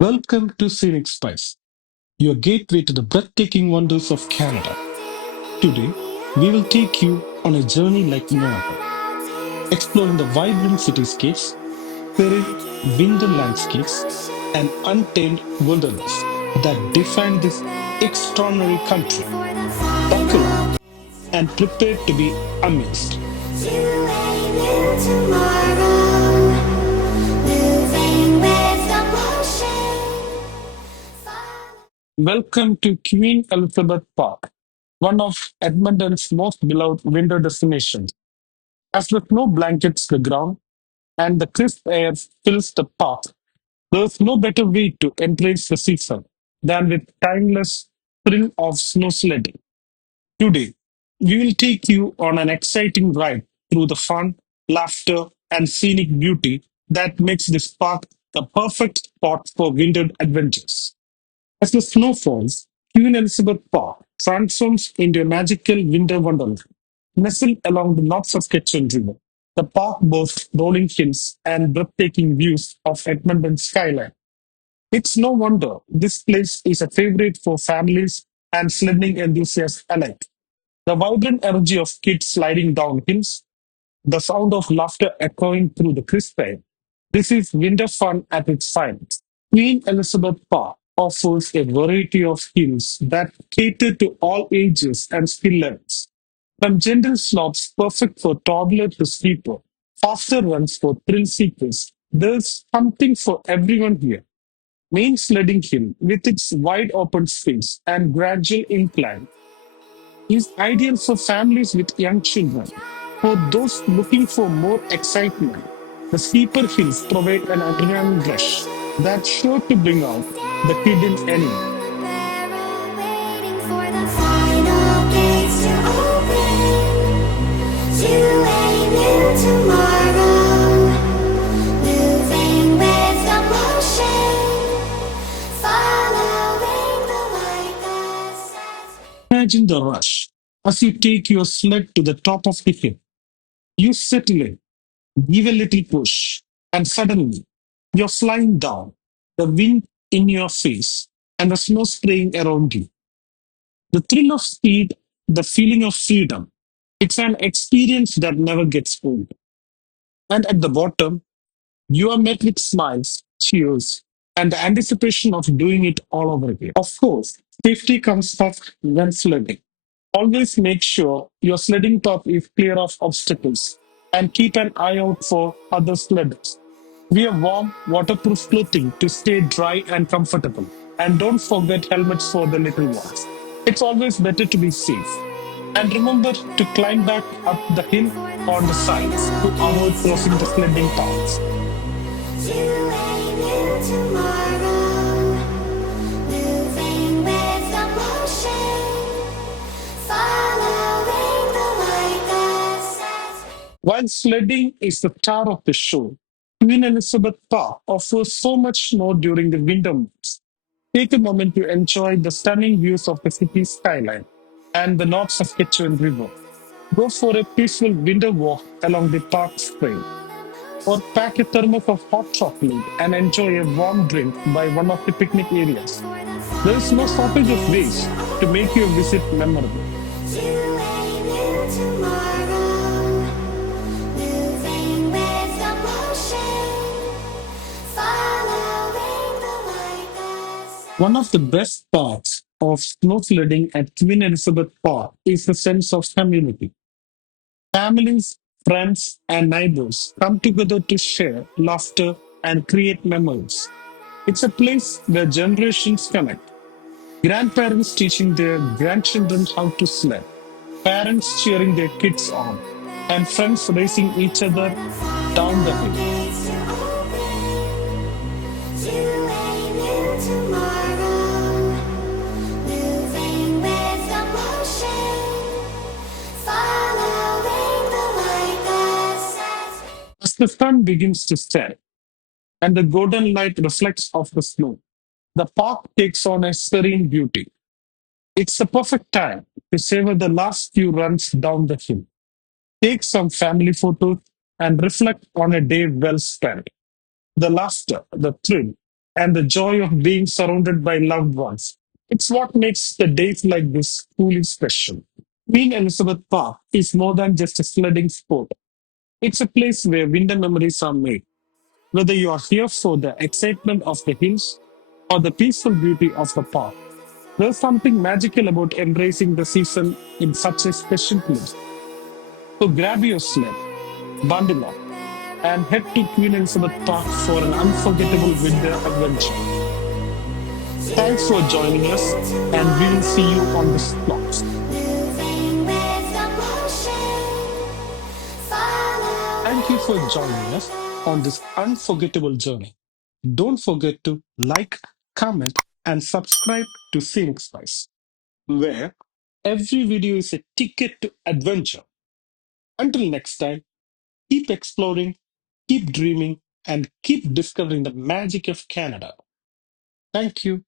Welcome to Scenic Spice, your gateway to the breathtaking wonders of Canada. Today, we will take you on a journey like no other, exploring the vibrant cityscapes, serene winter landscapes, and untamed wilderness that define this extraordinary country. Buckle up and prepare to be amazed. Welcome to Queen Elizabeth Park, one of Edmonton's most beloved winter destinations. As the snow blankets the ground and the crisp air fills the park, there's no better way to embrace the season than with timeless thrill of snow sledding. Today, we will take you on an exciting ride through the fun, laughter, and scenic beauty that makes this park the perfect spot for winter adventures. As the snow falls, Queen Elizabeth Park transforms into a magical winter wonderland. Nestled along the North Saskatchewan River, the park boasts rolling hills and breathtaking views of Edmonton's skyline. It's no wonder this place is a favorite for families and sledding enthusiasts alike. The vibrant energy of kids sliding down hills, the sound of laughter echoing through the crisp air. This is winter fun at its finest. Queen Elizabeth Park offers a variety of hills that cater to all ages and skill levels. From gentle slopes perfect for toddler to steeper, faster runs for thrill seekers, there's something for everyone here. Main Sledding Hill, with its wide open space and gradual incline, is ideal for families with young children. For those looking for more excitement, the steeper hills provide an adrenaline rush that's sure to bring out the kid in anyone. Imagine the rush as you take your sled to the top of the hill. You settle in, give a little push, and suddenly you're flying down, the wind in your face, and the snow spraying around you. The thrill of speed, the feeling of freedom. It's an experience that never gets old. And at the bottom, you are met with smiles, cheers, and the anticipation of doing it all over again. Of course, safety comes first when sledding. Always make sure your sledding top is clear of obstacles and keep an eye out for other sledders. Wear warm, waterproof clothing to stay dry and comfortable. And don't forget helmets for the little ones. It's always better to be safe. And remember to climb back up the hill on the sides to avoid crossing the sledding paths. While sledding is the star of the show, Queen Elizabeth Park offers so much more during the winter months. Take a moment to enjoy the stunning views of the city's skyline and the North Saskatchewan River. Go for a peaceful winter walk along the park's trail, or pack a thermos of hot chocolate and enjoy a warm drink by one of the picnic areas. There is no shortage of ways to make your visit memorable. One of the best parts of snow sledding at Queen Elizabeth Park is the sense of community. Families, friends, and neighbors come together to share laughter and create memories. It's a place where generations connect. Grandparents teaching their grandchildren how to sled, parents cheering their kids on, and friends racing each other down the hill. As the sun begins to set and the golden light reflects off the snow, the park takes on a serene beauty. It's the perfect time to savor the last few runs down the hill. Take some family photos and reflect on a day well spent. The laughter, the thrill, and the joy of being surrounded by loved ones. It's what makes the days like this truly special. Queen Elizabeth Park is more than just a sledding sport. It's a place where winter memories are made. Whether you are here for the excitement of the hills or the peaceful beauty of the park, there's something magical about embracing the season in such a special place. So grab your sled, bundle up, and head to Queen Elizabeth Park for an unforgettable winter adventure. Thanks for joining us, and we will see you on the slots. Thank you for joining us on this unforgettable journey. Don't forget to like, comment, and subscribe to Scenic Spice, where every video is a ticket to adventure. Until next time, keep exploring, keep dreaming, and keep discovering the magic of Canada. Thank you.